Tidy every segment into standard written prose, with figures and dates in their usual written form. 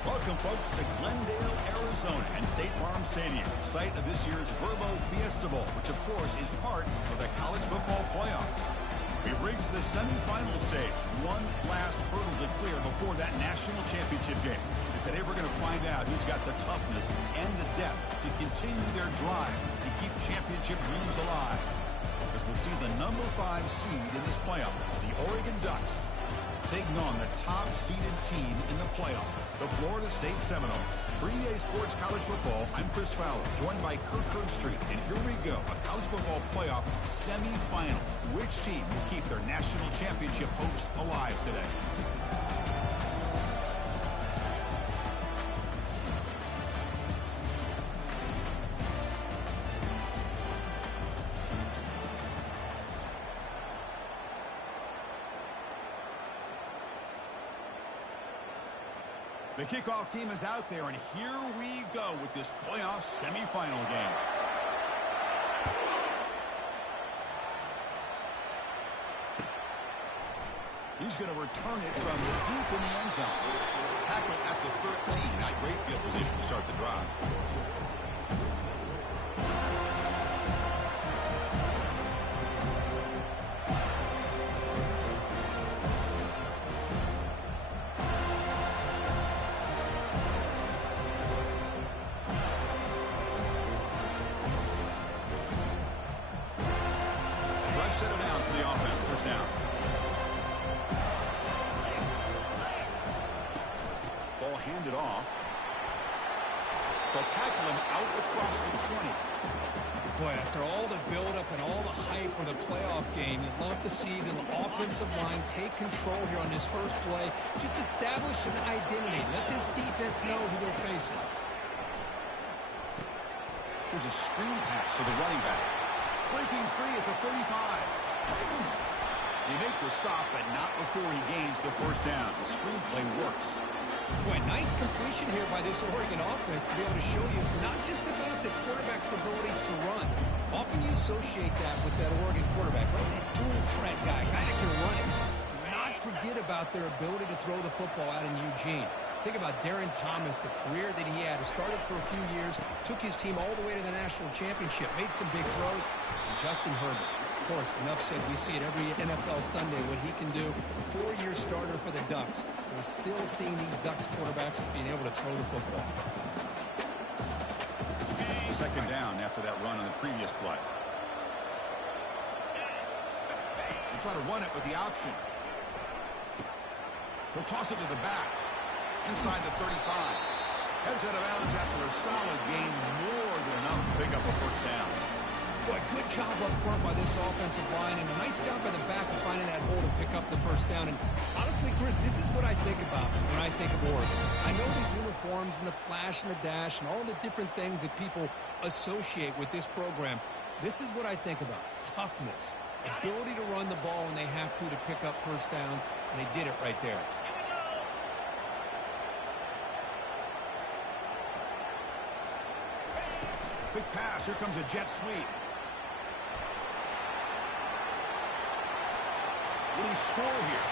Welcome, folks, to Glendale, Arizona, and State Farm Stadium, site of this year's Verbo Fiesta Bowl, which, of course, is part of the college football playoff. We've reached the semifinal stage, one last hurdle to clear before that national championship game. And today we're going to find out who's got the toughness and the depth to continue their drive to keep championship dreams alive. As we'll see the number 5 seed in this playoff, the Oregon Ducks, taking on the top-seeded team in the playoff, the Florida State Seminoles. For EA Sports College Football, I'm Chris Fowler, joined by Kirk Herbstreit. And here we go, a college football playoff semifinal. Which team will keep their national championship hopes alive today? The kickoff team is out there, and here we go with this playoff semifinal game. He's going to return it from deep in the end zone. Tackle at the 13. Not great field position to start the drive. Set it down for the offense. First down. Ball handed off. They'll tackle him out across the 20. Boy, after all the buildup and all the hype for the playoff game, you'd love to see the offensive line take control here on this first play. Just establish an identity. Let this defense know who they're facing. There's a screen pass to the running back. Breaking free at the 35. They make the stop, but not before he gains the first down. The screenplay works. Boy, nice completion here by this Oregon offense to be able to show you it's not just about the quarterback's ability to run. Often you associate that with that Oregon quarterback, right? That dual threat guy that can run it. Do not forget about their ability to throw the football out in Eugene. Think about Darren Thomas, the career that he had. He started for a few years, took his team all the way to the national championship, made some big throws. And Justin Herbert, of course, enough said, we see it every NFL Sunday, what he can do. 4-year starter for the Ducks. We're still seeing these Ducks quarterbacks being able to throw the football. Second down after that run on the previous play. He'll try to run it with the option. He'll toss it to the back. Inside the 35. Heads out of bounds after a solid gain, more than enough to pick up a first down. Boy, good job up front by this offensive line, and a nice job by the back of finding that hole to pick up the first down. And honestly, Chris, this is what I think about when I think of Oregon. I know the uniforms and the flash and the dash and all the different things that people associate with this program. This is what I think about. Toughness. Ability to run the ball when they have to pick up first downs, and they did it right there. Quick pass. Here comes a jet sweep. Will he score here?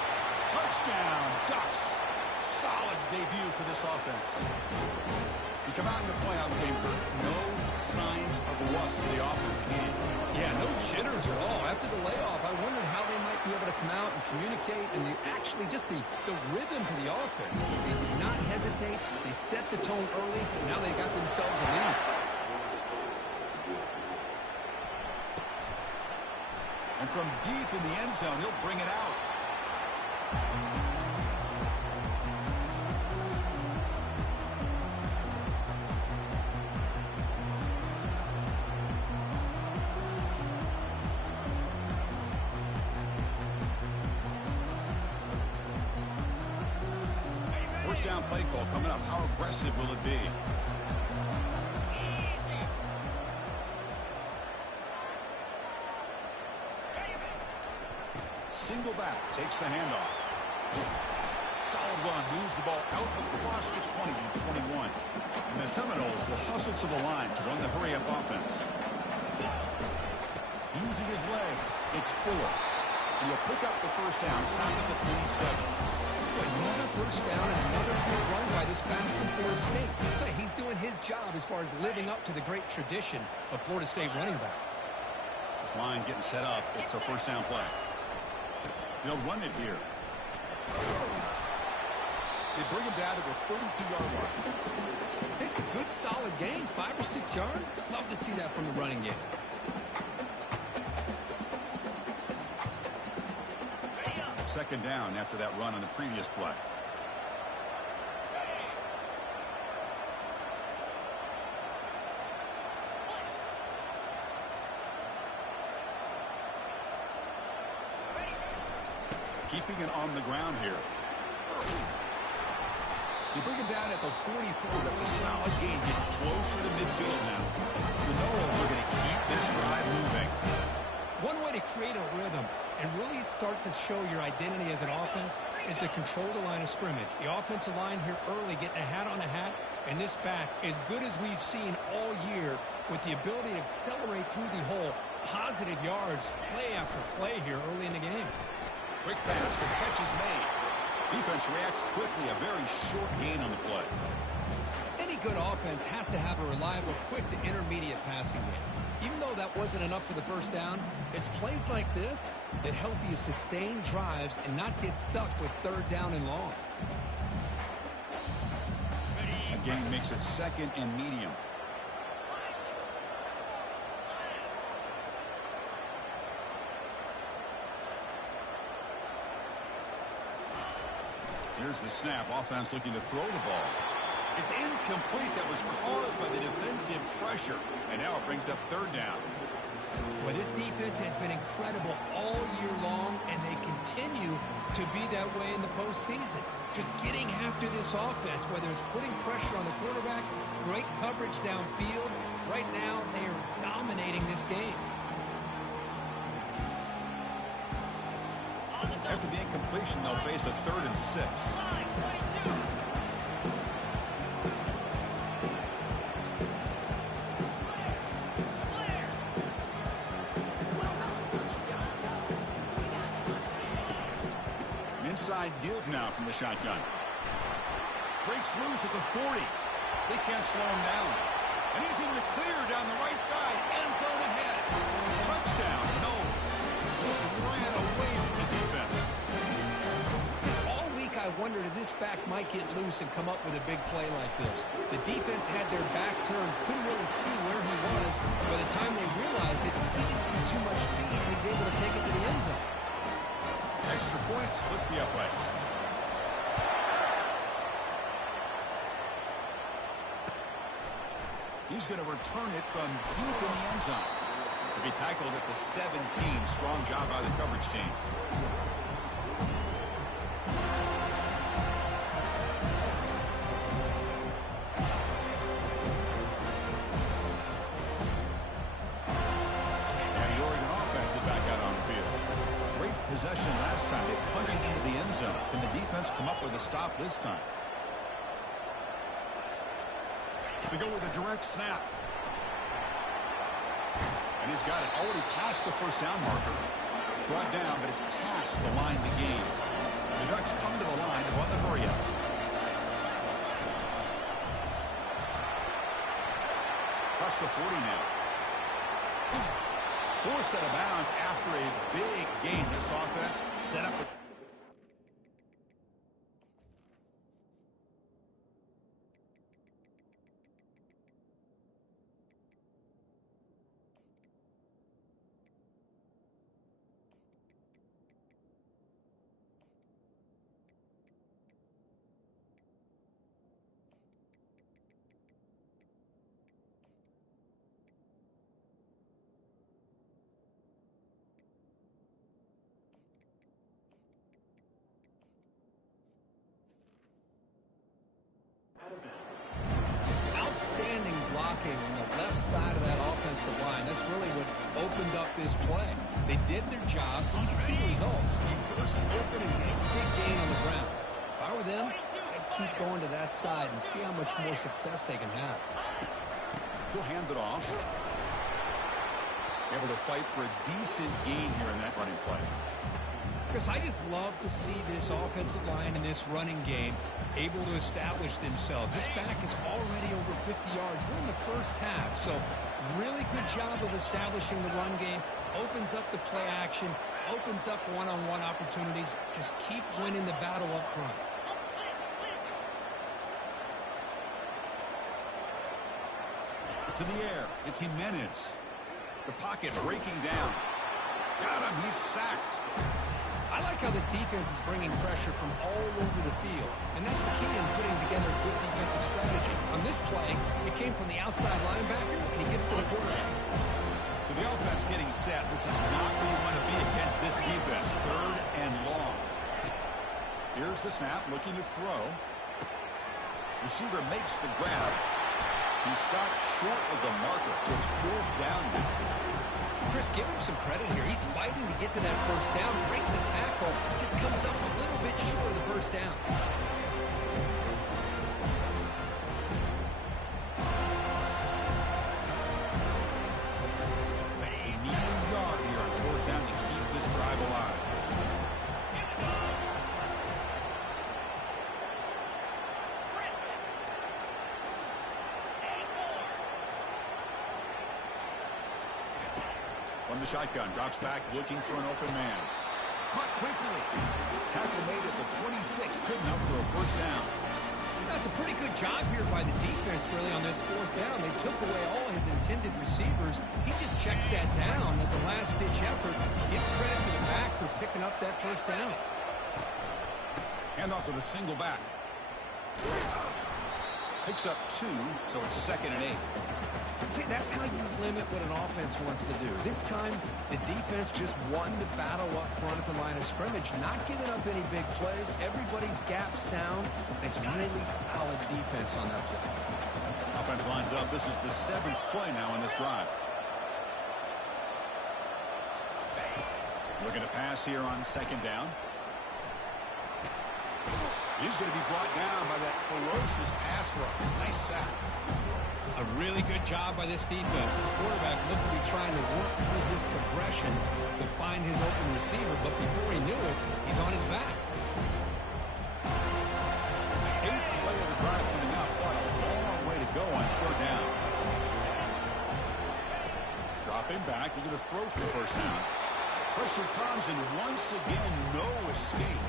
Touchdown, Ducks. Solid debut for this offense. You come out in the playoff game, Kurt. No signs of rust for the offense again. Yeah, no jitters at all. After the layoff, I wondered how they might be able to come out and communicate, and actually just the rhythm to the offense. They did not hesitate. They set the tone early. Now they got themselves a lead. And from deep in the end zone, he'll bring it out. First down play call coming up. How aggressive will it be? Single back, takes the handoff. Solid run, moves the ball out across the 20 to 21. And the Seminoles will hustle to the line to run the hurry-up offense. Using his legs, it's 4. And he'll pick up the first down, stop at the 27. Another first down and another good run by this back from job as far as living up to the great tradition of Florida State running backs. This line getting set up. It's a first down play. They'll run it here. They bring him down to the 32-yard line. It's a good, solid gain. 5 or 6 yards. Love to see that from the running game. Second down after that run on the previous play. Keeping it on the ground here. You bring it down at the 44. That's a solid gain, getting closer to midfield now. The Noles are going to keep this drive moving. One way to create a rhythm and really start to show your identity as an offense is to control the line of scrimmage. The offensive line here early getting a hat on a hat, and this back, as good as we've seen all year, with the ability to accelerate through the hole, positive yards, play after play here early in the game. Quick pass, the catch is made. Defense reacts quickly, a very short gain on the play. Any good offense has to have a reliable, quick to intermediate passing game. Even though that wasn't enough for the first down, it's plays like this that help you sustain drives and not get stuck with third down and long. Again, makes it second and medium. Here's the snap. Offense looking to throw the ball. It's incomplete. That was caused by the defensive pressure. And now it brings up third down. Well, this defense has been incredible all year long, and they continue to be that way in the postseason. Just getting after this offense, whether it's putting pressure on the quarterback, great coverage downfield. Right now, they are dominating this game. After the incompletion, they'll face a 3rd and 6. Inside give now from the shotgun. Breaks loose at the 40. They can't slow him down. And he's in the clear down the right side. End zone ahead. Touchdown, Noles. Just ran away from the defense. All week I wondered if this back might get loose and come up with a big play like this. The defense had their back turned, couldn't really see where he was. By the time they realized it, he just had too much speed, and he's able to take it to the end zone. Extra point splits the uprights. He's going to return it from deep in the end zone. To be tackled at the 17. Strong job by the coverage team. And the Oregon offense is back out on the field. Great possession last time. They punched it into the end zone. Can the defense come up with a stop this time? They go with a direct snap. And he's got it already past the first down marker. Brought down, but it's past the line to gain. The Ducks come to the line to run the hurry up. Across the 40 now. Forced out of bounds after a big gain. This offense set up with... Outstanding blocking on the left side of that offensive line. That's really what opened up this play. They did their job. You can see the results. You burst open and get a big gain on the ground. If I were them, I'd keep going to that side and see how much more success they can have. He'll hand it off. Able to fight for a decent gain here in that running play. Chris, I just love to see this offensive line in this running game able to establish themselves. This back is already over 50 yards. We're in the first half, so really good job of establishing the run game. Opens up the play action, opens up one-on-one opportunities. Just keep winning the battle up front. To the air, it's Jimenez. The pocket breaking down. Got him, he's sacked. I like how this defense is bringing pressure from all over the field, and that's the key in putting together a good defensive strategy. On this play, it came from the outside linebacker, and he gets to the quarterback. So the offense getting set. This is not where you want to be against this defense. 3rd and long. Here's the snap, looking to throw. Receiver makes the grab. He stopped short of the marker, so it's 4th down now. Chris, give him some credit here. He's fighting to get to that first down, breaks the tackle, just comes up a little bit short of the first down. They need a yard here on 4th down to keep this drive alive. On the shotgun, drops back, looking for an open man. Caught quickly. Tackle made at the 26, good enough for a first down. That's a pretty good job here by the defense, really, on this 4th down. They took away all his intended receivers. He just checks that down as a last-ditch effort. Give credit to the back for picking up that first down. Hand off to the single back. Picks up 2, so it's 2nd and 8. See, that's how you limit what an offense wants to do. This time, the defense just won the battle up front at the line of scrimmage, not giving up any big plays. Everybody's gap sound. It's really solid defense on that play. Offense lines up. This is the 7th play now in this drive. Looking to pass here on 2nd down. He's going to be brought down by that ferocious pass rush. Nice sack. A really good job by this defense. The quarterback looked to be trying to work through his progressions to find his open receiver, but before he knew it, he's on his back. 8th play of the drive coming up. What a long way to go on 3rd down. Drop him back. Looking to throw for the first down. Pressure comes, and once again, no escape.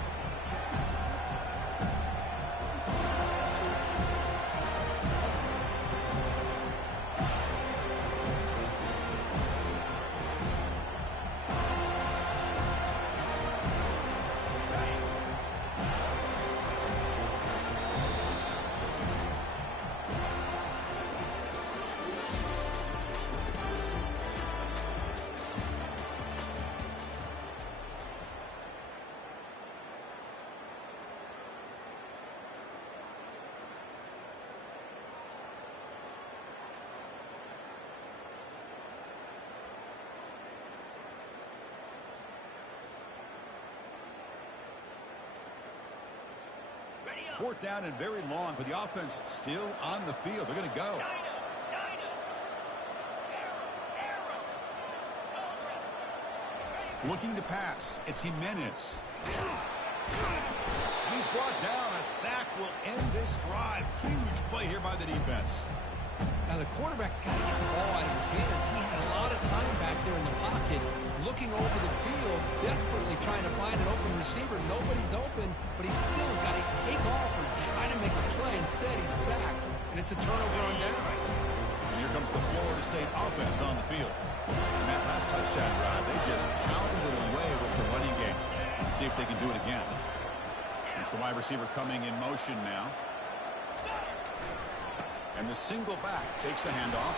Fourth down and very long, but the offense still on the field. They're going to go. Looking to pass. It's Jimenez. He's brought down. A sack will end this drive. Huge play here by the defense. Now, the quarterback's got to get the ball out of his hands. He had a lot of time back there in the pocket, looking over the field, desperately trying to find an open receiver. Nobody's open, but he still has got to take off or try to make a play. Instead, he's sacked, and it's a turnover on downs. And here comes the Florida State offense on the field. And that last touchdown drive, they just pounded away with the running game. Let's see if they can do it again. It's the wide receiver coming in motion now. And the single back takes the handoff.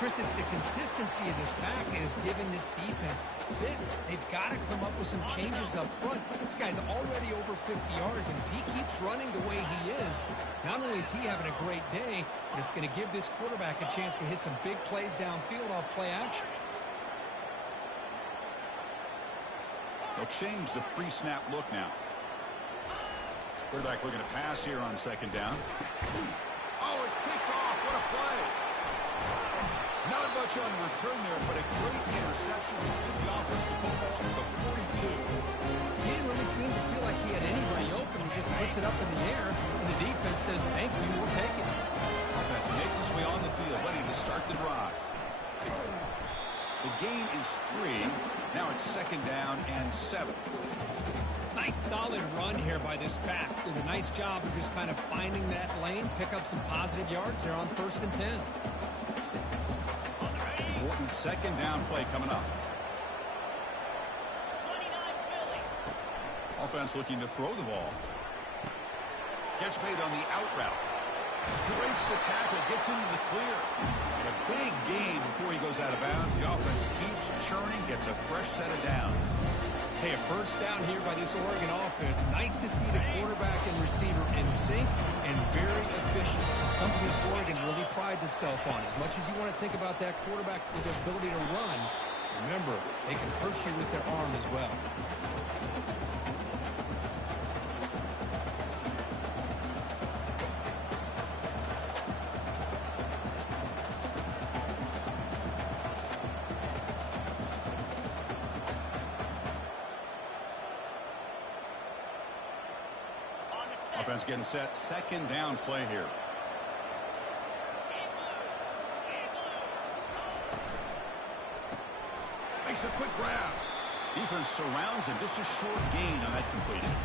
Chris, it's the consistency of this back is giving this defense fits. They've got to come up with some changes up front. This guy's already over 50 yards, and if he keeps running the way he is, not only is he having a great day, but it's going to give this quarterback a chance to hit some big plays downfield off play action. They'll change the pre-snap look now. Quarterback looking to pass here on second down. Oh, it's picked off. What a play. Not much on return there, but a great interception in the offensive football at the 42. He didn't really seem to feel like he had anybody open. He just puts it up in the air, and the defense says, thank you, we'll take it. Offense makes its way on the field, ready to start the drive. The gain is 3. Now it's 2nd down and 7. Nice solid run here by this back. Did a nice job of just kind of finding that lane, pick up some positive yards there on 1st and 10. Important 2nd down play coming up. Offense looking to throw the ball. Catch made on the out route. Breaks the tackle, gets into the clear. And a big gain before he goes out of bounds. The offense keeps churning, gets a fresh set of downs. Hey, a 1st down here by this Oregon offense. Nice to see the quarterback and receiver in sync and very efficient. Something that Oregon really prides itself on. As much as you want to think about that quarterback with the ability to run, remember, they can hurt you with their arm as well. Offense getting set. 2nd down play here. Makes a quick grab. Defense surrounds him. Just a short gain on that completion.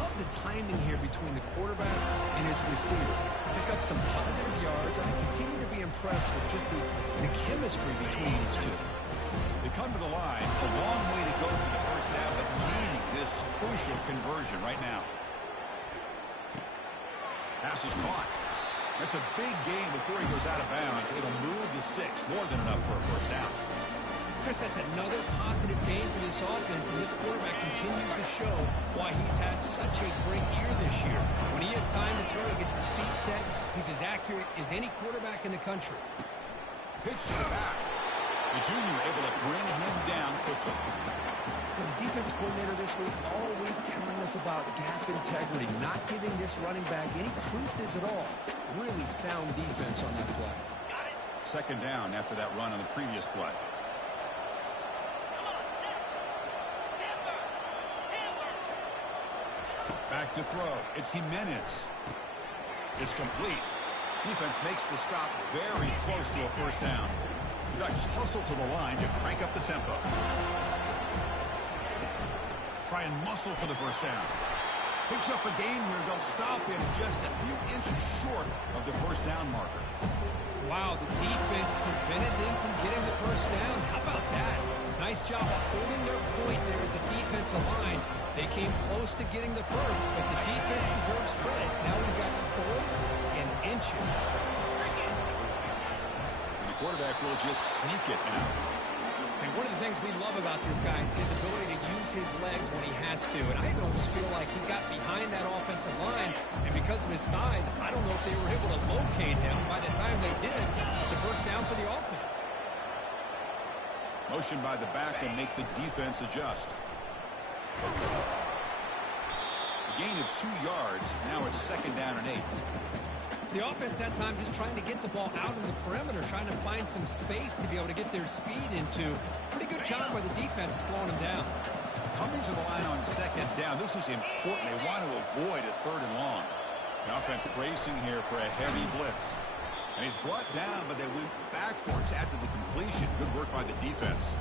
Love the timing here between the quarterback and his receiver. Pick up some positive yards. I continue to be impressed with just the chemistry between these two. They come to the line. A long way to go for the 1st down, but needing this crucial conversion right now. Pass is caught. That's a big gain before he goes out of bounds. It'll move the sticks. More than enough for a 1st down. Chris, that's another positive gain for this offense, and this quarterback continues to show why he's had such a great year this year. When he has time to throw, he gets his feet set. He's as accurate as any quarterback in the country. Pitch to the back. The junior able to bring him down quickly. The defense coordinator this week all week telling us about gap integrity, not giving this running back any creases at all. Really sound defense on that play. 2nd down after that run on the previous play. Back to throw. It's Jimenez. It's complete. Defense makes the stop very close to a 1st down. The Ducks hustle to the line to crank up the tempo. Try and muscle for the 1st down. Picks up a gain here. They'll stop him just a few inches short of the 1st down marker. Wow, the defense prevented them from getting the 1st down. How about that? Nice job of holding their point there at the defensive line. They came close to getting the 1st, but the defense deserves credit. Now we've got 4th and inches. And the quarterback will just sneak it now. And one of the things we love about this guy is his ability to use his legs when he has to. And I almost feel like he got behind that offensive line, and because of his size, I don't know if they were able to locate him. By the time they did, it's a 1st down for the offense. Motion by the back and make the defense adjust. A gain of 2 yards. Now it's 2nd down and 8. The offense that time just trying to get the ball out on the perimeter, trying to find some space to be able to get their speed into. Pretty good job by the defense slowing them down. Coming to the line on 2nd down. This is important. They want to avoid a 3rd and long. The offense bracing here for a heavy blitz. And he's brought down, but they went backwards after the completion. Good work by the defense.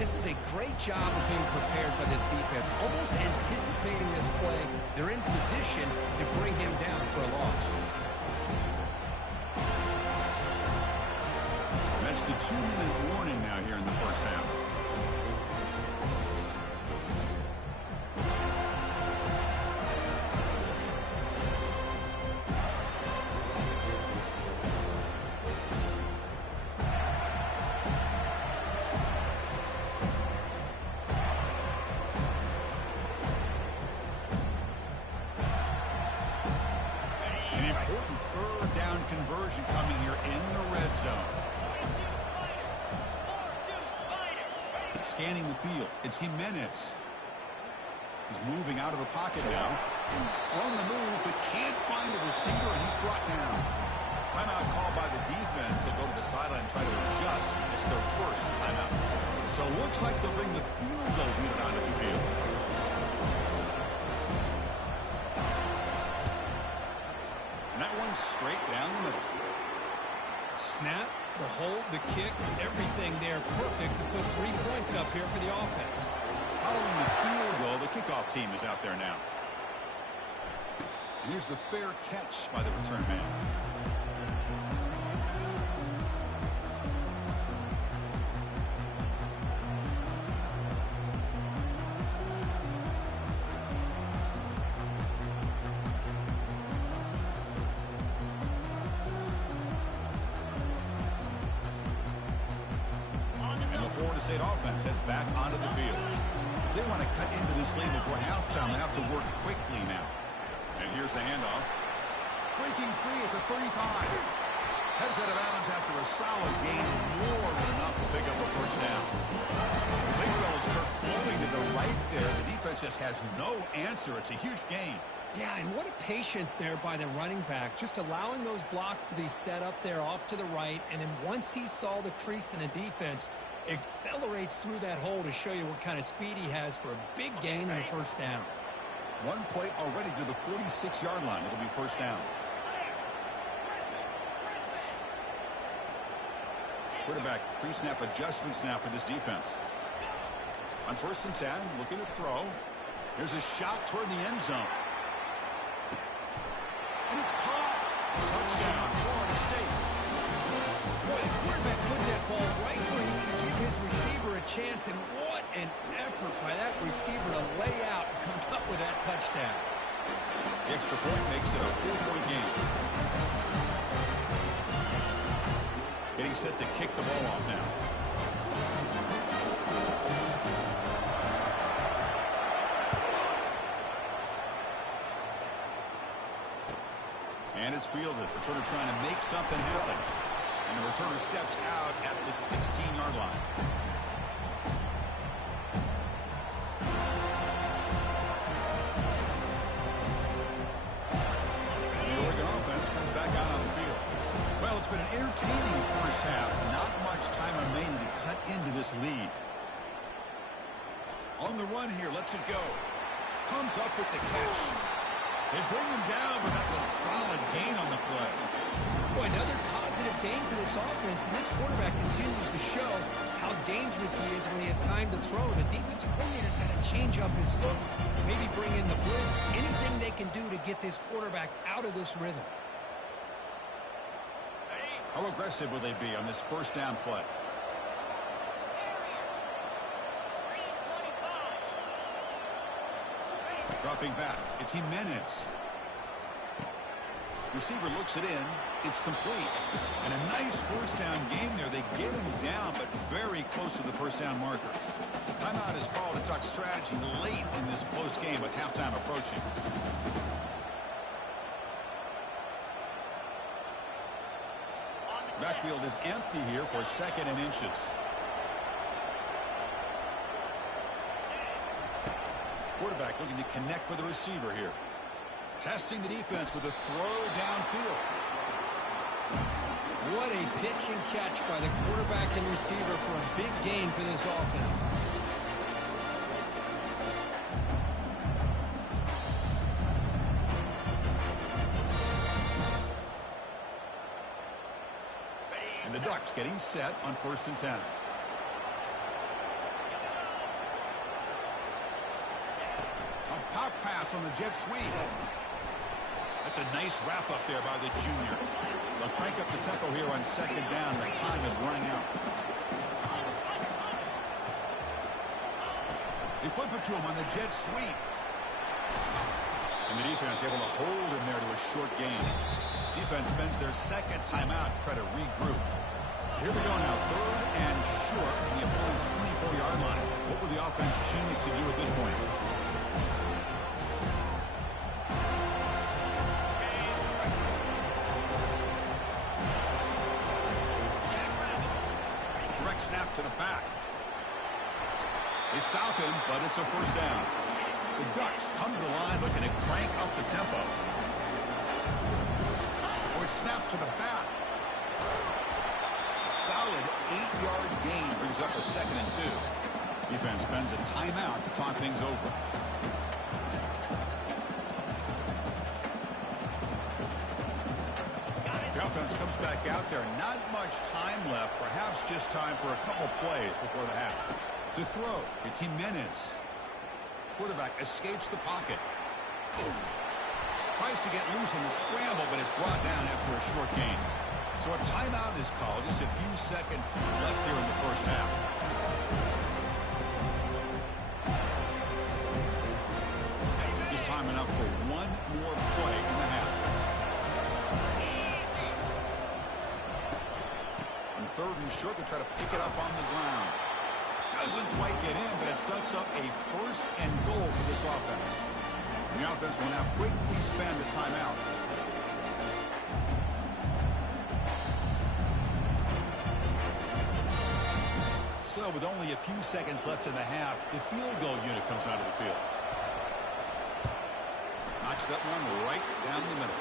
This is a great job of being prepared by this defense. Almost anticipating this play. They're in position to bring him down for a loss. That's the 2-minute warning now here in the 1st half. An important 3rd down conversion coming here in the red zone. Scanning the field. It's Jimenez. He's moving out of the pocket now. On the move, but can't find a receiver, and he's brought down. Timeout called by the defense. They'll go to the sideline. Looks like they'll bring the field goal unit onto the field. And that one's straight down the middle. Snap, the hold, the kick, everything there perfect to put 3 points up here for the offense. Following the field goal, the kickoff team is out there now. And here's the fair catch by the return man. State offense heads back onto the field. If they want to cut into this lead before halftime, they have to work quickly now. And here's the handoff. Breaking free at the 35. Heads out of bounds after a solid gain, more than enough to pick up a first down. The big fella's Kirk flowing to the right there. The defense just has no answer. It's a huge gain. Yeah, and what a patience there by the running back, just allowing those blocks to be set up there off to the right, and then once he saw the crease in the defense, accelerates through that hole to show you what kind of speed he has for a big gain and a first down. One play already to the 46-yard line. It'll be first down. Quarterback pre-snap adjustments now for this defense. On 1st and 10, looking to throw. Here's a shot toward the end zone. And it's caught. Touchdown, Florida State. Boy, the quarterback put that ball right where he could give his receiver a chance, and what an effort by that receiver to lay out and come up with that touchdown. The extra point makes it a 4-point game. Getting set to kick the ball off now. And it's fielded. Returner trying to make something happen. And the returner steps out at the 16-yard line. And the Oregon offense comes back out on the field. Well, it's been an entertaining first half. Not much time remaining to cut into this lead. On the run here, lets it go. Comes up with the catch. They bring him down, but that's a solid gain on the play. Boy, another positive gain for this offense, and this quarterback continues to show how dangerous he is when he has time to throw. The defensive coordinator's got to change up his looks, maybe bring in the blitz, anything they can do to get this quarterback out of this rhythm. How aggressive will they be on this first down play? Dropping back, it's Jimenez. Receiver looks it in. It's complete. And a nice first down gain there. They get him down, but very close to the first down marker. Timeout is called to talk strategy late in this close game with halftime approaching. Backfield is empty here for 2nd and inches. Quarterback looking to connect with the receiver here. Testing the defense with a throw downfield. What a pitch and catch by the quarterback and receiver for a big gain for this offense. And the Ducks getting set on 1st and 10. A pop pass on the jet sweep. That's a nice wrap up there by the junior. They'll crank up the tempo here on 2nd down. The time is running out. They flip it to him on the jet sweep. And the defense able to hold him there to a short gain. Defense spends their 2nd timeout to try to regroup. Here we go now, 3rd and short on the opponent's 24-yard line. What will the offense choose to do at this point? Direct snap to the back. They stop him, but it's a first down. The Ducks come to the line looking to crank up the tempo. Oh, it's snapped to the back. Solid 8-yard gain brings up a 2nd and 2. Defense spends a timeout to talk things over. The offense comes back out there. Not much time left. Perhaps just time for a couple plays before the half. To throw, it's Jimenez. Quarterback escapes the pocket. Tries to get loose in the scramble, but is brought down after a short gain. So a timeout is called. Just a few seconds left here in the first half. Just time enough for one more play in the half. And third and short, they try to pick it up on the ground. Doesn't quite get in, but it sets up a first and goal for this offense. And the offense will now quickly spend a timeout. So with only a few seconds left in the half, the field goal unit comes out of the field. Knocks that one right down the middle.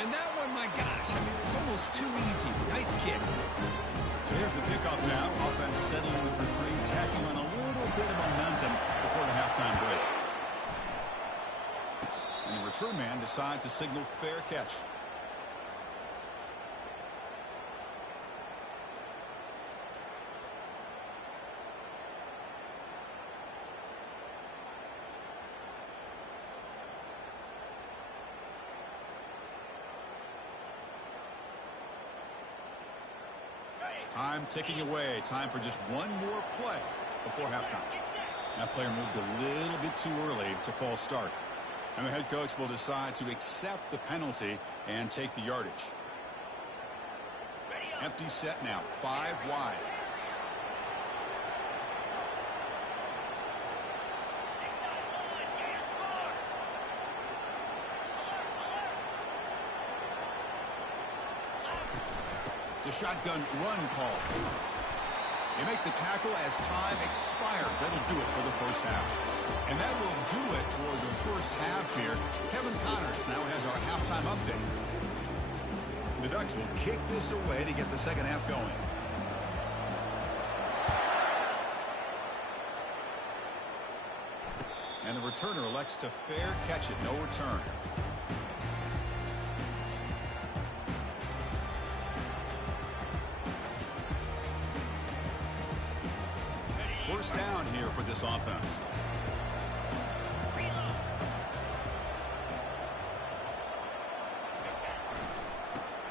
And that one, my gosh, I mean, it's almost too easy. Nice kick. So here's the kickoff now. Offense settling with reprieve, tacking on a little bit of momentum before the halftime break. And the return man decides to signal fair catch. Time ticking away. Time for just one more play before halftime. That player moved a little bit too early. It's a false start. And the head coach will decide to accept the penalty and take the yardage. Empty set now. 5 wide. A shotgun run call. They make the tackle as time expires. That'll do it for the first half. And that will do it for the first half here. Kevin Connors now has our halftime update. The Ducks will kick this away to get the second half going. And the returner elects to fair catch it. No return. First down here for this offense.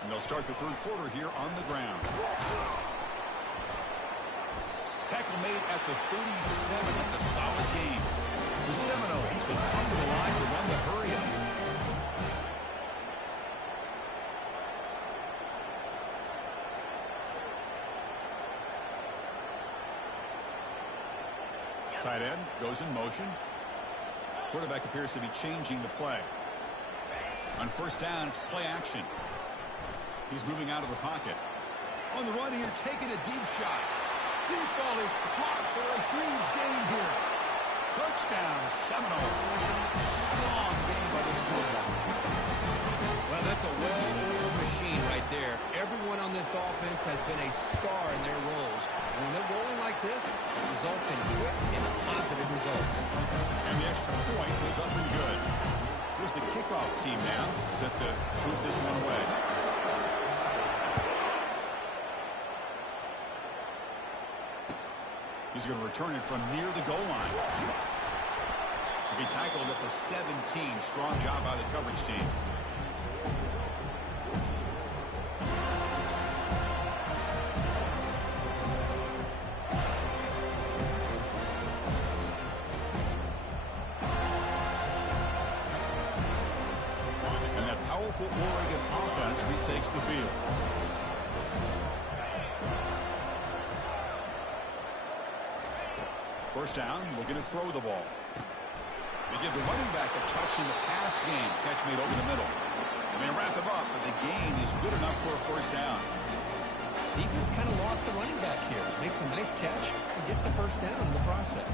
And they'll start the third quarter here on the ground. Tackle made at the 37. That's a solid gain. The Seminoles will come to the line to run the hurry up. Tight end goes in motion. Quarterback appears to be changing the play. On first down, it's play action. He's moving out of the pocket. On the run here, taking a deep shot. Deep ball is caught for a huge gain here. Touchdown, Seminoles. Strong game by this quarterback. Well, that's a well-oiled machine right there. Everyone on this offense has been a star in their roles. And when they're rolling like this, it results in quick and positive results. And the extra point was up and good. Here's the kickoff team now, set to move this one away. He's going to return it from near the goal line. He'll be tackled at the 17. Strong job by the coverage team. And that powerful Oregon offense retakes the field. First down, looking to throw the ball. They give the running back a touch in the pass game. Catch made over the middle. And they wrap him up, but the gain is good enough for a first down. Defense kind of lost the running back here. Makes a nice catch and gets the first down in the process.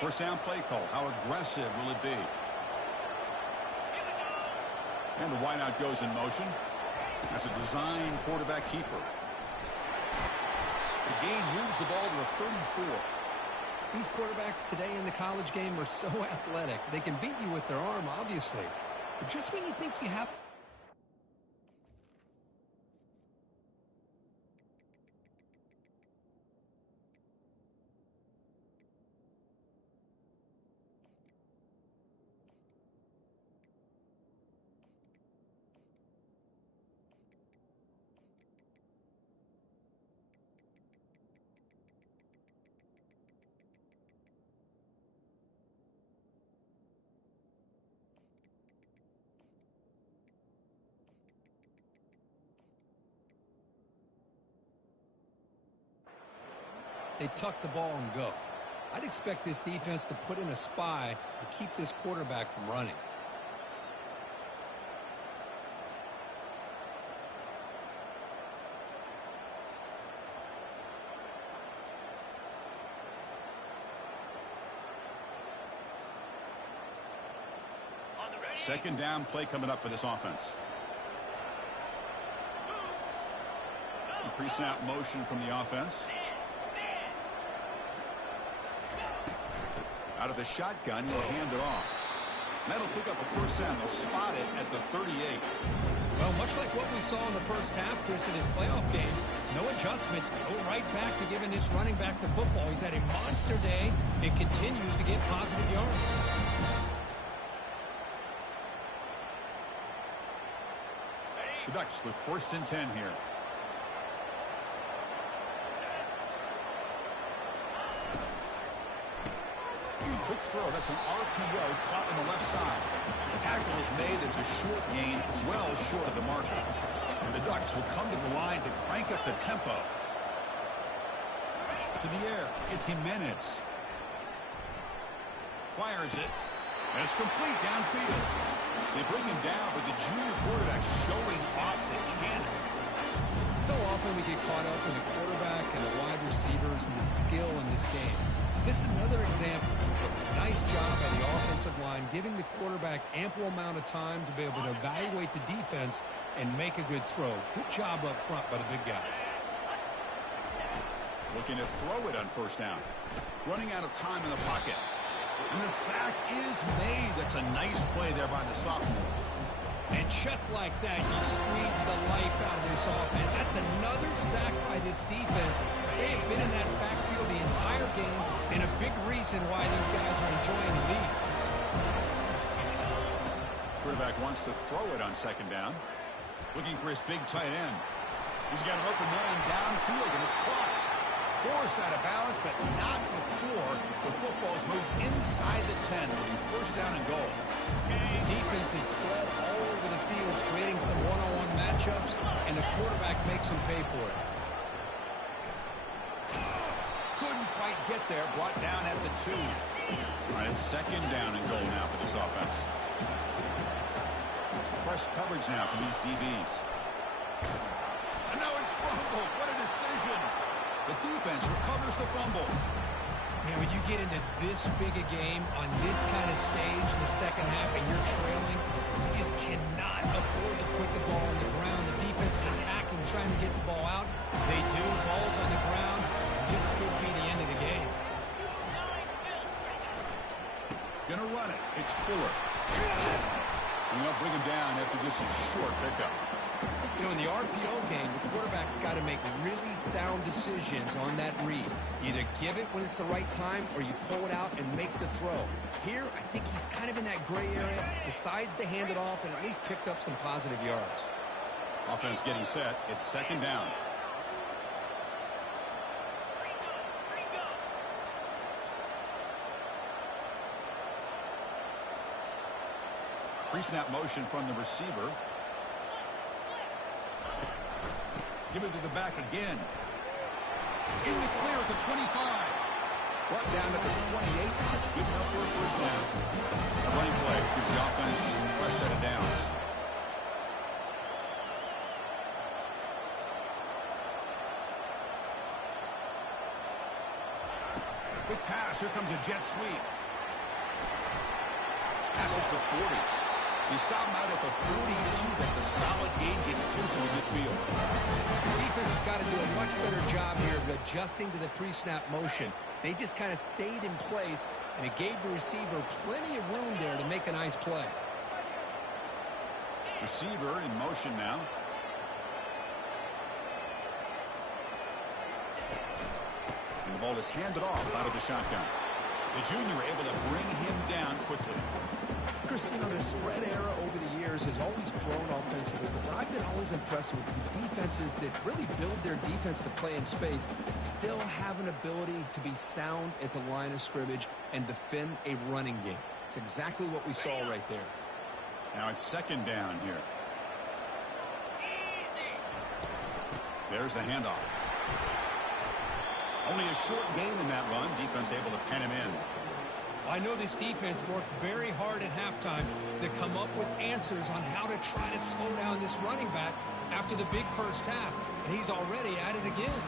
First down play call. How aggressive will it be? And the wideout goes in motion. That's a design quarterback keeper. The gain moves the ball to the 34. These quarterbacks today in the college game are so athletic. They can beat you with their arm, obviously. But just when you think you have... They tuck the ball and go. I'd expect this defense to put in a spy to keep this quarterback from running. Second down play coming up for this offense. Pre-snap motion from the offense. Out of the shotgun, he'll hand it off. That'll pick up a first down. They'll spot it at the 38. Well, much like what we saw in the first half, Chris, in his playoff game, no adjustments. Go right back to giving this running back to football. He's had a monster day and continues to get positive yards. The Ducks with 1st and 10 here. Quick throw. That's an RPO caught on the left side. The tackle is made. It's a short gain, well short of the marker. And the Ducks will come to the line to crank up the tempo. To the air. It's Jimenez. Fires it. And it's complete downfield. They bring him down, but the junior quarterback showing off the cannon. So often we get caught up in the quarterback and the wide receivers and the skill in this game. This is another example. Nice job by the offensive line, giving the quarterback ample amount of time to be able to evaluate the defense and make a good throw. Good job up front by the big guys. Looking to throw it on first down. Running out of time in the pocket. And the sack is made. That's a nice play there by the sophomore. And just like that, he squeezed the life out of this offense. That's another sack by this defense. They have been in that backfield the entire game, and a big reason why these guys are enjoying the lead. Quarterback wants to throw it on second down. Looking for his big tight end. He's got an open man downfield, and it's caught. Forced out of balance, but not before the football's moved inside the 10. It'll be first down and goal. Defense is spread all over the field, creating some one-on-one matchups, and the quarterback makes them pay for it. Couldn't quite get there. Brought down at the 2. All right, it's second down and goal now for this offense. It's press coverage now for these DBs. And now it's fumbled. What a decision. The defense recovers the fumble. Man, when you get into this big a game on this kind of stage in the second half and you're trailing, you just cannot afford to put the ball on the ground. The defense is attacking, trying to get the ball out. They do. Ball's on the ground. And this could be the end of the game. Gonna run it. It's Fuller. And they'll bring him down after just a short pickup. You know, in the RPO game, the quarterback's got to make really sound decisions on that read. Either give it when it's the right time or you pull it out and make the throw. Here, I think he's kind of in that gray area, decides to hand it off and at least picked up some positive yards. Offense getting set. It's second down. Pre-snap motion from the receiver. Give it to the back again. In the clear at the 25. Brought down at the 28. It's good enough for a first down. A running play gives the offense a fresh set of downs. Quick pass. Here comes a jet sweep. Passes the 40. You stop him out at the 40 issue. That's a solid gain, getting closer to midfield. The defense has got to do a much better job here of adjusting to the pre-snap motion. They just kind of stayed in place, and it gave the receiver plenty of room there to make a nice play. Receiver in motion now. And the ball is handed off out of the shotgun. The junior able to bring him down quickly. Chris, you know, the spread era over the years has always grown offensively, but what I've been always impressed with defenses that really build their defense to play in space still have an ability to be sound at the line of scrimmage and defend a running game. It's exactly what we saw right there. Now it's second down here. There's the handoff. Only a short gain in that run. Defense able to pen him in. I know this defense worked very hard at halftime to come up with answers on how to try to slow down this running back after the big first half, and he's already at it again.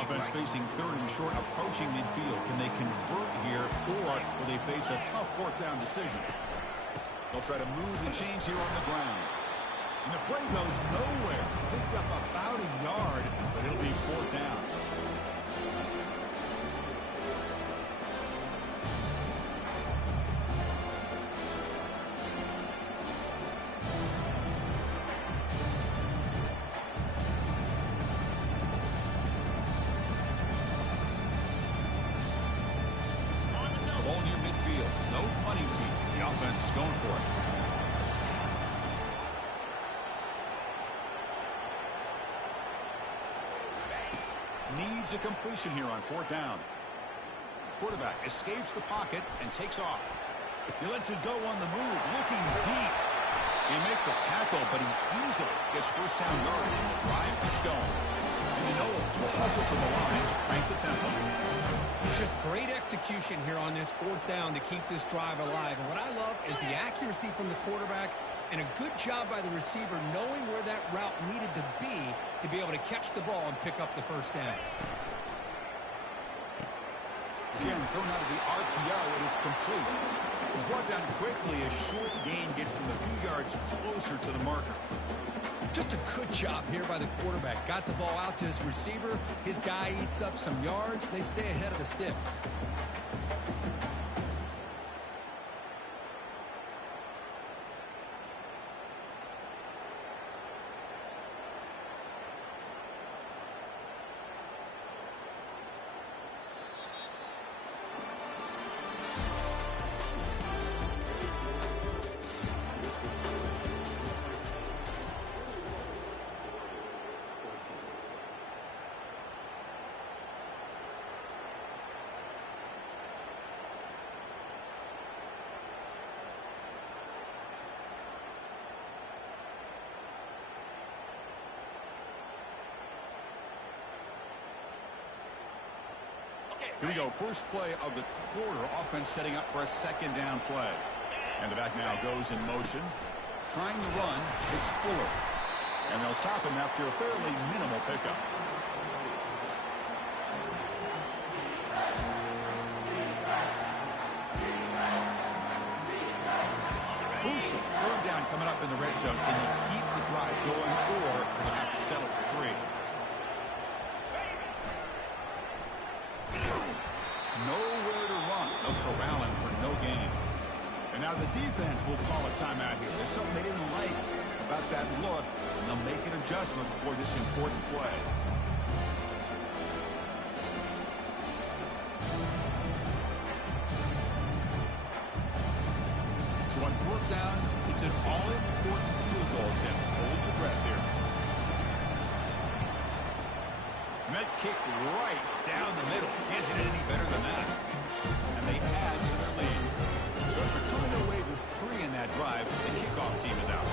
Offense facing third and short, approaching midfield. Can they convert here, or will they face a tough fourth down decision? They'll try to move the chains here on the ground. And the play goes nowhere. Picked up about a yard, but it'll be fourth down. Ball near midfield. No punting team. The offense is going for it. Needs a completion here on fourth down. Quarterback escapes the pocket and takes off. He lets it go on the move, looking deep. He make the tackle, but he easily gets first down yardage, and the drive keeps going. And the Noles will hustle to the line to crank the tempo. Just great execution here on this fourth down to keep this drive alive. And what I love is the accuracy from the quarterback and a good job by the receiver knowing where that route needed to be able to catch the ball and pick up the first down. Again, thrown out of the RPO, and it's complete. He's brought down quickly. A short gain gets them a few yards closer to the marker. Just a good job here by the quarterback. Got the ball out to his receiver. His guy eats up some yards. They stay ahead of the sticks. Here we go. First play of the quarter. Offense setting up for a second down play. And the back now goes in motion. Trying to run. It's Fuller. And they'll stop him after a fairly minimal pickup. Crucial. Third down coming up in the red zone. Can they keep the drive going, or will they have to settle for 3? Nowhere to run. No corralling for no gain. And now the defense will call a timeout here. There's something they didn't like about that look, and they'll make an adjustment for this important play. So on fourth down, it's an all-important field goal attempt. Hold your breath here. And that kick right down the middle. Can't hit it any better than that. And they add to their lead. So after coming away with 3 in that drive, the kickoff team is out.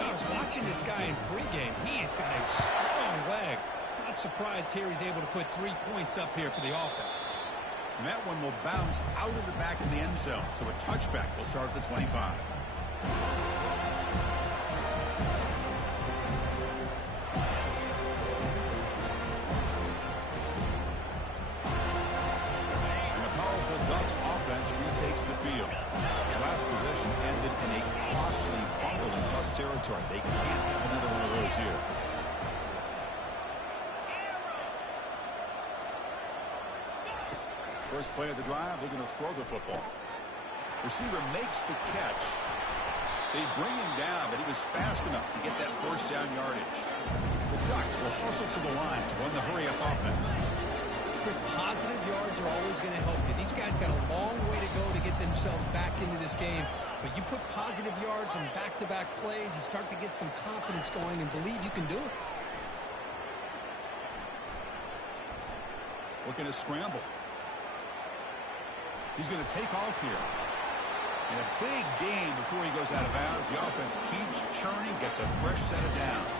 I was watching this guy in pregame. He has got a strong leg. Not surprised here he's able to put 3 points up here for the offense. And that one will bounce out of the back of the end zone. So a touchback will start at the 25. And the powerful Ducks offense retakes the field. First play of the drive, they're going to throw the football. Receiver makes the catch. They bring him down, but he was fast enough to get that first down yardage. The Ducks will hustle to the line to run the hurry-up offense. Chris, positive yards are always going to help you. These guys got a long way to go to get themselves back into this game. But you put positive yards on back-to-back plays, you start to get some confidence going and believe you can do it. Looking to scramble. He's going to take off here. And a big gain before he goes out of bounds. The offense keeps churning, gets a fresh set of downs.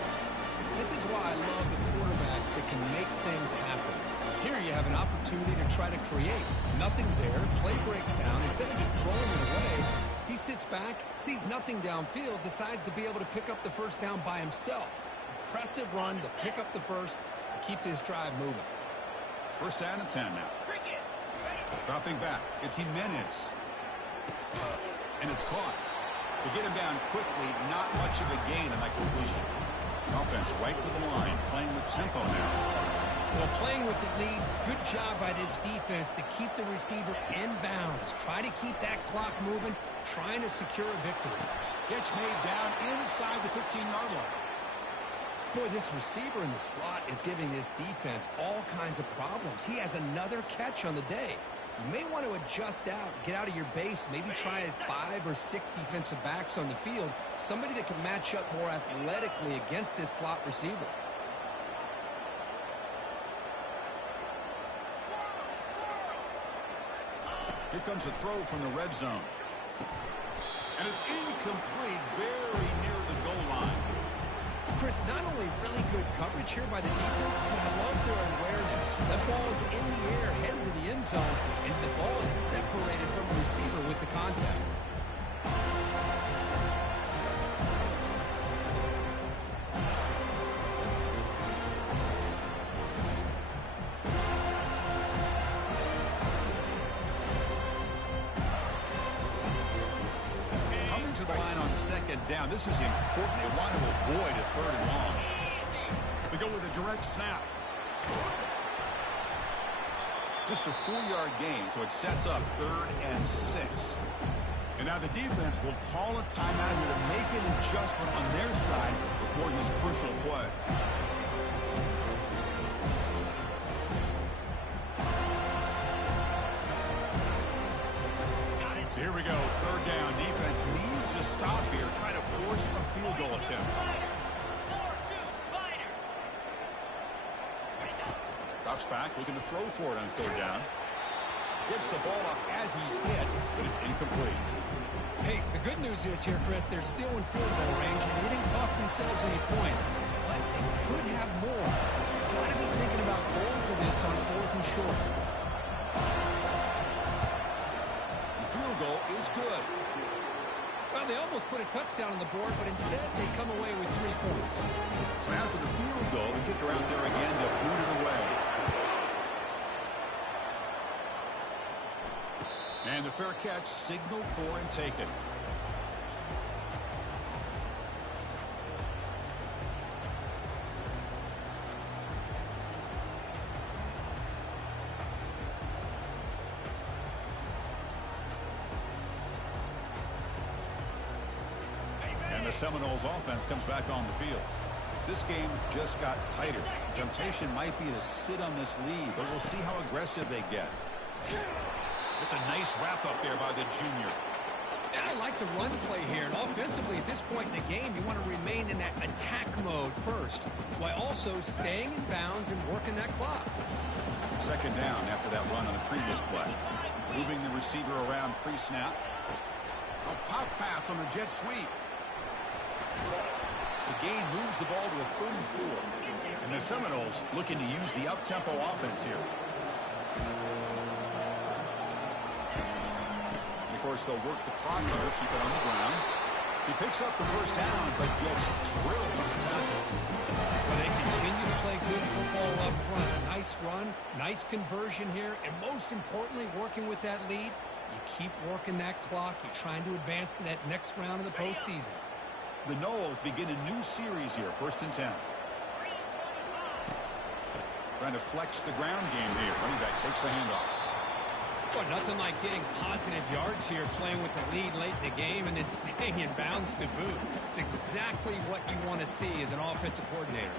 This is why I love the quarterbacks that can make things happen. Here you have an opportunity to try to create. Nothing's there. Play breaks down. Instead of just throwing it away, he sits back, sees nothing downfield, decides to be able to pick up the first down by himself. Impressive run to pick up the first and keep this drive moving. First down and 10 now. Dropping back. It's Jimenez. And it's caught. They get him down quickly. Not much of a gain on that completion. Offense right to the line. Playing with tempo now. Well, playing with the lead, good job by this defense to keep the receiver in bounds. Try to keep that clock moving, trying to secure a victory. Catch made down inside the 15-yard line. Boy, this receiver in the slot is giving this defense all kinds of problems. He has another catch on the day. You may want to adjust out, get out of your base, maybe try 5 or 6 defensive backs on the field, somebody that can match up more athletically against this slot receiver. Here comes a throw from the red zone. And it's incomplete, very near the goal line. Chris, not only really good coverage here by the defense, but I love their awareness. That ball is in the air, headed to the end zone, and the ball is separated from the receiver with the contact. To the line on second down. This is important. They want to avoid a third and long. They go with a direct snap. Just a 4-yard gain, so it sets up 3rd and 6. And now the defense will call a timeout here to make an adjustment on their side before this crucial play. So here we go, 3rd down. Defense needs a stop here, trying to force a field goal attempt. Drops back, looking to throw for it on 3rd down. Gets the ball off as he's hit, but it's incomplete. Hey, the good news is here, Chris, they're still in field goal range, and they didn't cost themselves any points. But they could have more. Got to be thinking about going for this on 4th and short. Goal is good. Well, they almost put a touchdown on the board, but instead they come away with 3 points. So after the field goal, the kicker out there again to boot it away. And the fair catch signaled for and taken. Seminoles offense comes back on the field. This game just got tighter. The temptation might be to sit on this lead, but we'll see how aggressive they get. It's a nice wrap up there by the junior. And I like the run play here. And offensively, at this point in the game, you want to remain in that attack mode first, while also staying in bounds and working that clock. 2nd down after that run on the previous play. Moving the receiver around pre-snap. A pop pass on the jet sweep. The gain moves the ball to the 34. And the Seminoles looking to use the up-tempo offense here. And of course, they'll work the clock here, keep it on the ground. He picks up the first down, but gets drilled on the tackle. But they continue to play good football up front. Nice run, nice conversion here, and most importantly, working with that lead, you keep working that clock. You're trying to advance to that next round of the postseason. The Noles begin a new series here, 1st and 10. Trying to flex the ground game here. Running back takes the handoff. Well, nothing like getting positive yards here, playing with the lead late in the game and then staying in bounds to boot. It's exactly what you want to see as an offensive coordinator.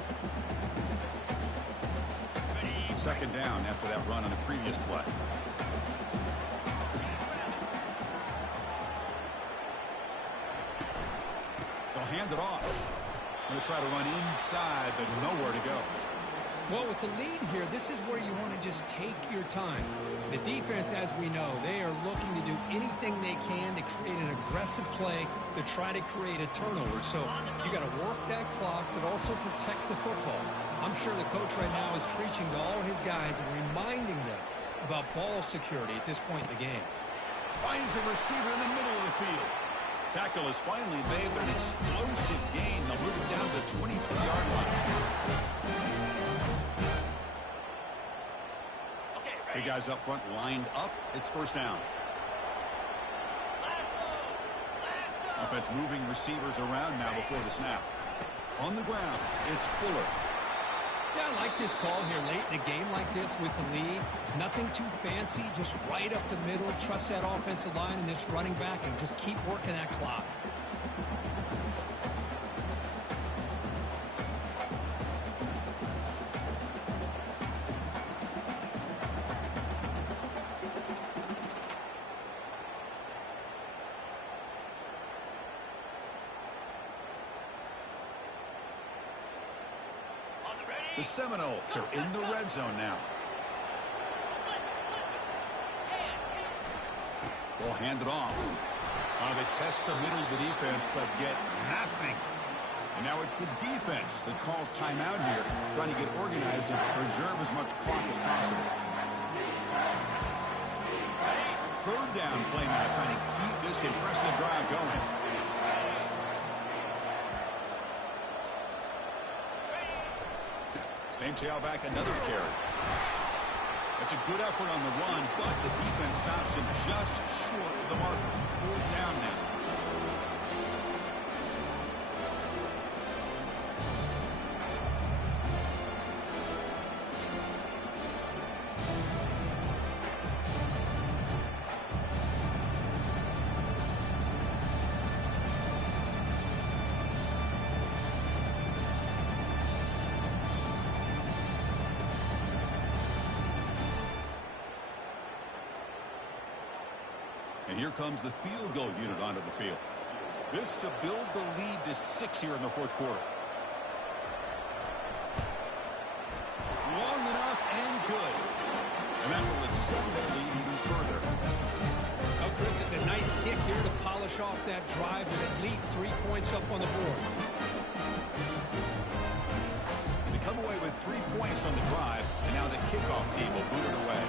Second down after that run on the previous play. They'll hand it off. Going to try to run inside, but nowhere to go. Well, with the lead here, this is where you want to just take your time. The defense, as we know, they are looking to do anything they can to create an aggressive play to try to create a turnover. So you got to work that clock, but also protect the football. I'm sure the coach right now is preaching to all his guys and reminding them about ball security at this point in the game. Finds a receiver in the middle of the field. Tackle is finally made, but an explosive gain. They'll move it down to the 23-yard line. Big guys up front lined up. It's first down. Offense moving receivers around now before the snap. On the ground, it's Fuller. Yeah, I like this call here late in a game like this with the lead. Nothing too fancy, just right up the middle. Trust that offensive line and this running back and just keep working that clock. The Seminoles are in the red zone now. Ball handed off. They test the middle of the defense, but get nothing. And now it's the defense that calls timeout here, trying to get organized and preserve as much clock as possible. Third down play now, trying to keep this impressive drive going. Same tailback, another carry. That's a good effort on the run, but the defense stops him just short of the marker. Fourth down now. And here comes the field goal unit onto the field. This to build the lead to 6 here in the fourth quarter. Long enough and good. And that will extend their lead even further. Oh, Chris, it's a nice kick here to polish off that drive with at least 3 points up on the board. And to come away with 3 points on the drive, and now the kickoff team will boot it away.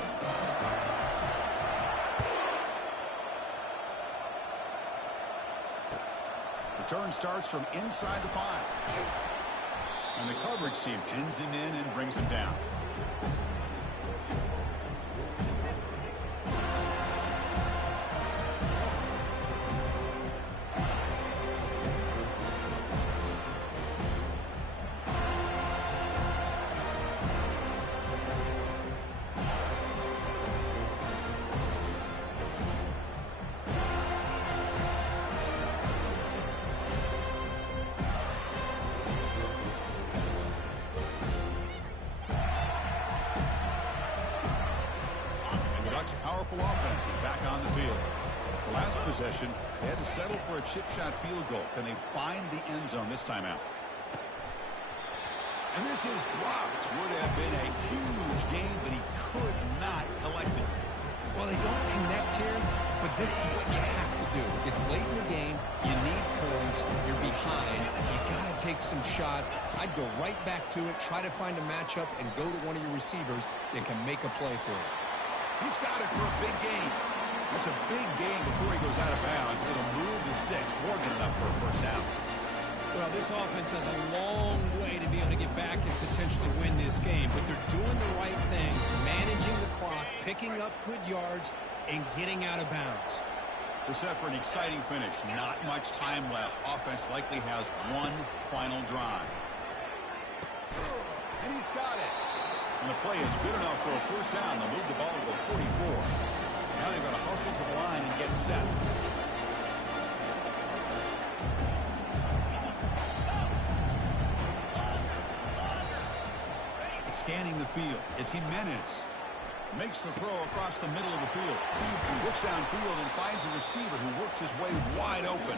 Return starts from inside the 5. And the coverage team pins him in and brings him down. Powerful offense is back on the field. The last possession, they had to settle for a chip shot field goal. Can they find the end zone this time out? And this is dropped. Would have been a huge gain, but he could not collect it. Well, they don't connect here, but this is what you have to do. It's late in the game. You need points. You're behind. You got to take some shots. I'd go right back to it, try to find a matchup, and go to one of your receivers that can make a play for you. He's got it for a big gain. That's a big gain before he goes out of bounds. It'll move the sticks. More than enough for a first down. Well, this offense has a long way to be able to get back and potentially win this game, but they're doing the right things, managing the clock, picking up good yards, and getting out of bounds. They're set for an exciting finish. Not much time left. Offense likely has one final drive. And he's got it. And the play is good enough for a first down. They'll move the ball to the 44. Now they've got to hustle to the line and get set. Scanning the field. It's Jimenez. Makes the throw across the middle of the field. He looks downfield and finds a receiver who worked his way wide open.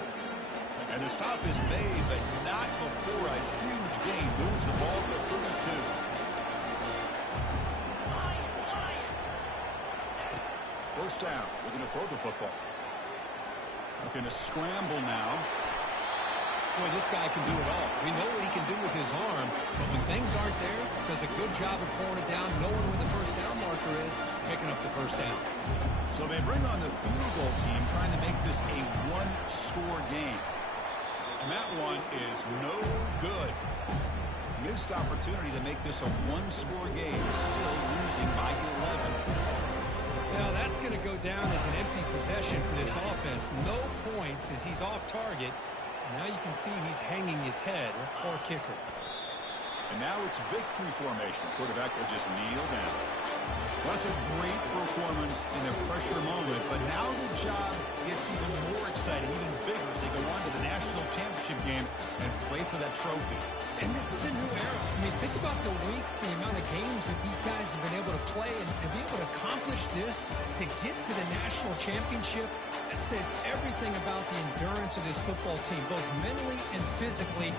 And the stop is made, but not before a huge gain moves the ball to 32. First down. We're going to throw the football. Looking to scramble now. Boy, this guy can do it all. We know what he can do with his arm, but when things aren't there, does a good job of pulling it down, knowing where the first down marker is, picking up the first down. So they bring on the field goal team, trying to make this a one-score game. And that one is no good. Missed opportunity to make this a one-score game, still losing by 11. Now that's going to go down as an empty possession for this offense. No points as he's off target. And now you can see he's hanging his head. Poor kicker. And now it's victory formation. The quarterback will just kneel down. Well, that's a great performance in a pressure moment, but now the job gets even more exciting, even bigger as they go on to the national championship game and play for that trophy. And this is a new era. I mean, think about the weeks, the amount of games that these guys have been able to play and be able to accomplish this, to get to the national championship. That says everything about the endurance of this football team, both mentally and physically.